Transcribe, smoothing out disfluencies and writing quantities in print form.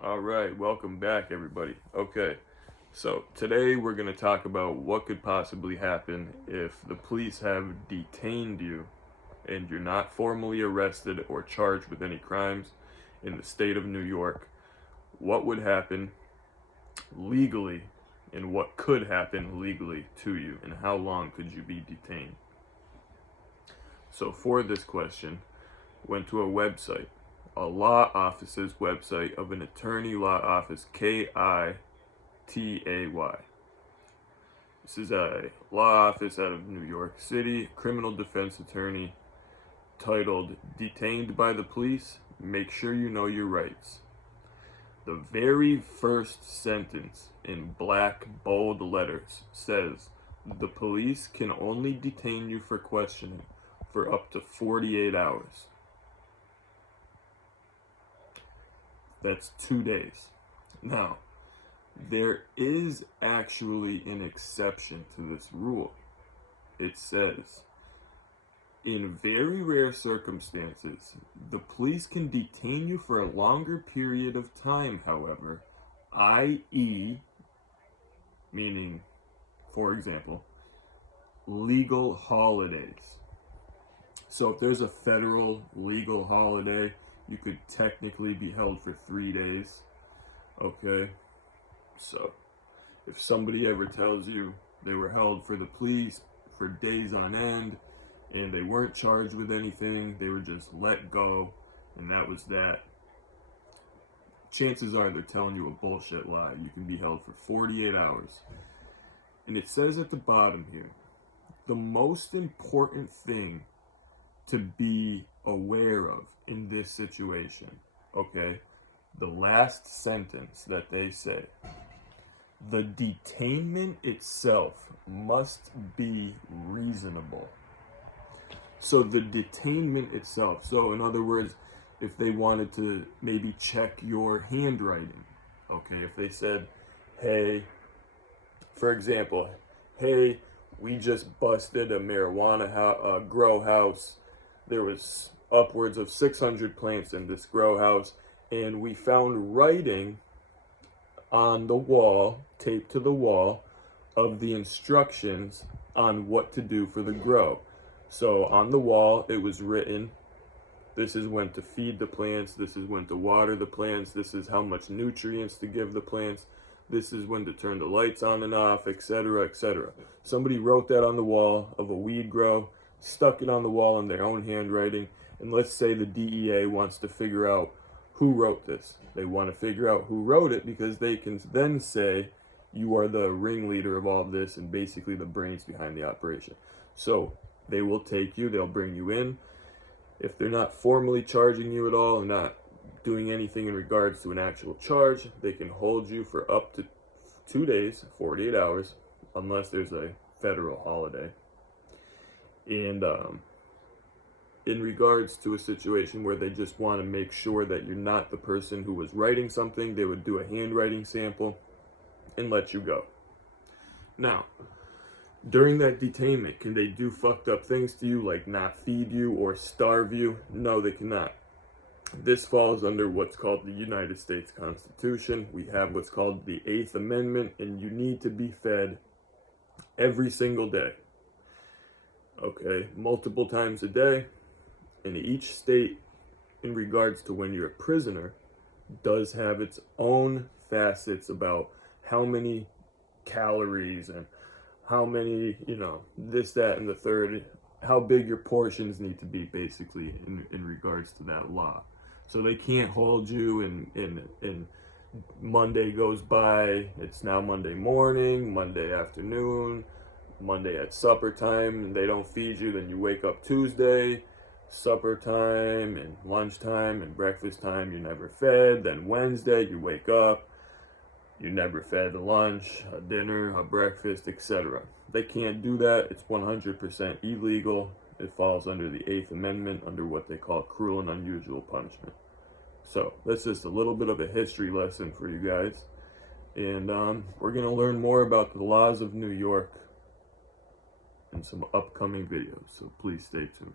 All right, welcome back, everybody. Okay, so today we're going to talk about what could possibly happen if the police have detained you and you're not formally arrested or charged with any crimes in the state of New York. What would happen legally and what could happen legally to you, and how long could you be detained? So, for this question, went to a website, a law office's website of an attorney law office, KITAY. This is a law office out of New York City, criminal defense attorney, titled Detained by the Police, Make Sure You Know Your Rights. The very first sentence in black bold letters says the police can only detain you for questioning for up to 48 hours. That's 2 days. Now, there is actually an exception to this rule. It says, in very rare circumstances, the police can detain you for a longer period of time, however, i.e., meaning, for example, legal holidays. So if there's a federal legal holiday, you could technically be held for 3 days. Okay? So if somebody ever tells you they were held for the police for days on end and they weren't charged with anything, they were just let go, and that was that, chances are they're telling you a bullshit lie. You can be held for 48 hours. And it says at the bottom here, the most important thing to be aware of in this situation, okay? The last sentence that they say, the detainment itself must be reasonable. So the detainment itself, so in other words, if they wanted to maybe check your handwriting, okay, if they said, hey, for example, hey, we just busted a marijuana grow house. There was upwards of 600 plants in this grow house, and we found writing on the wall, taped to the wall, of the instructions on what to do for the grow. So on the wall, it was written, this is when to feed the plants, this is when to water the plants, this is how much nutrients to give the plants, this is when to turn the lights on and off, etc., etc. Somebody wrote that on the wall of a weed grow, stuck it on the wall in their own handwriting, and let's say the DEA wants to figure out who wrote this. They want to figure out who wrote it because they can then say you are the ringleader of all of this and basically the brains behind the operation. So they will take you, they'll bring you in. If they're not formally charging you at all and not doing anything in regards to an actual charge, they can hold you for up to 2 days, 48 hours, unless there's a federal holiday. And in regards to a situation where they just want to make sure that you're not the person who was writing something, they would do a handwriting sample and let you go. Now, during that detainment, can they do fucked up things to you, like not feed you or starve you? No, they cannot. This falls under what's called the United States Constitution. We have what's called the Eighth Amendment, and you need to be fed every single day. Okay, multiple times a day. And each state, in regards to when you're a prisoner, does have its own facets about how many calories and how many, this, that, and the third, how big your portions need to be, basically, in regards to that law. So they can't hold you and Monday goes by, it's now Monday morning, Monday afternoon, Monday at supper time, and they don't feed you, then you wake up Tuesday, supper time and lunchtime and breakfast time, you're never fed. Then Wednesday, you wake up, you never fed a lunch, a dinner, a breakfast, etc. They can't do that. It's 100% illegal. It falls under the Eighth Amendment, under what they call cruel and unusual punishment. So that's just a little bit of a history lesson for you guys. And we're going to learn more about the laws of New York in some upcoming videos. So please stay tuned.